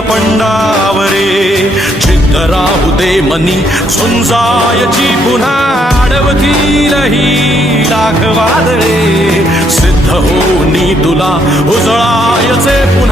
पंडावरे. चित्त राहू दे मनी सुंजायची पुन्हा अडवतील ही लाख वादळे सिद्ध होनी तुला उजळायचे पुन्हा